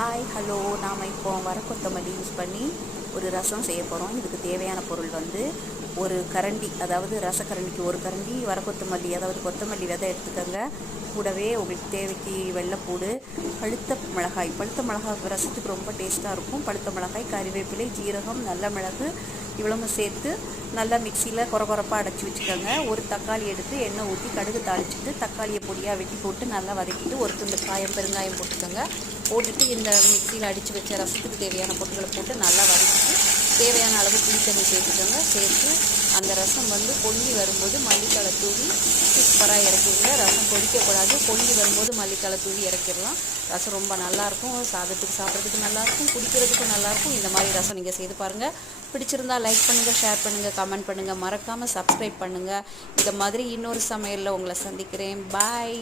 Hi hello நாம் இப்போ வர கொத்தமல்லி யூஸ் பண்ணி ஒரு ரசம் செய்ய போகிறோம். இதுக்கு தேவையான பொருள் வந்து ஒரு கரண்டி, அதாவது ரசக்கரண்டிக்கு ஒரு கரண்டி வர கொத்தமல்லி, அதாவது கொத்தமல்லி விதை எடுத்துக்கோங்க. கூடவே உங்களுக்கு தேவைக்கு வெள்ளைப்பூடு, பழுத்த மிளகாய் ரசத்துக்கு ரொம்ப டேஸ்ட்டாக இருக்கும். பழுத்த மிளகாய், கறிவேப்பிலை, ஜீரகம், நல்ல மிளகு இவ்வளவு சேர்த்து நல்லா மிக்சியில் கொரப்பாக அடைச்சி வச்சுக்கோங்க. ஒரு தக்காளி எடுத்து எண்ணெய் ஊற்றி கடுகு தாளிச்சிட்டு தக்காளியை பொடியாக வெட்டி போட்டு நல்லா வதக்கிட்டு ஒரு துண்டு பெருங்காயம் போட்டுக்கோங்க. போட்டுட்டு இந்த மிக்சியில் அடித்து வச்ச ரசத்துக்கு தேவையான பொருட்களை போட்டு நல்லா வதக்கிட்டு தேவையான அளவு புளி தண்ணி சேர்த்துக்கோங்க. சேர்த்து அந்த ரசம் வந்து பொங்கி வரும்போது மல்லித்தழை தூவி சூப்பராக இறக்கிடுங்க. ரசம் கொதிக்கக்கூடாது, பொங்கி வரும்போது மல்லித்தழை தூவி இறக்கிடலாம். ரசம் ரொம்ப நல்லாயிருக்கும், சாதத்துக்கு சாப்பிட்றதுக்கு நல்லாயிருக்கும், குடிக்கிறதுக்கும் நல்லாயிருக்கும். இந்த மாதிரி ரசம் நீங்கள் செய்து பாருங்கள். பிடிச்சிருந்தால் லைக் பண்ணுங்கள், ஷேர் பண்ணுங்கள், கமெண்ட் பண்ணுங்கள், மறக்காமல் சப்ஸ்கிரைப் பண்ணுங்கள். இந்த மாதிரி இன்னொரு சமையலில் உங்களை சந்திக்கிறேன். பாய்.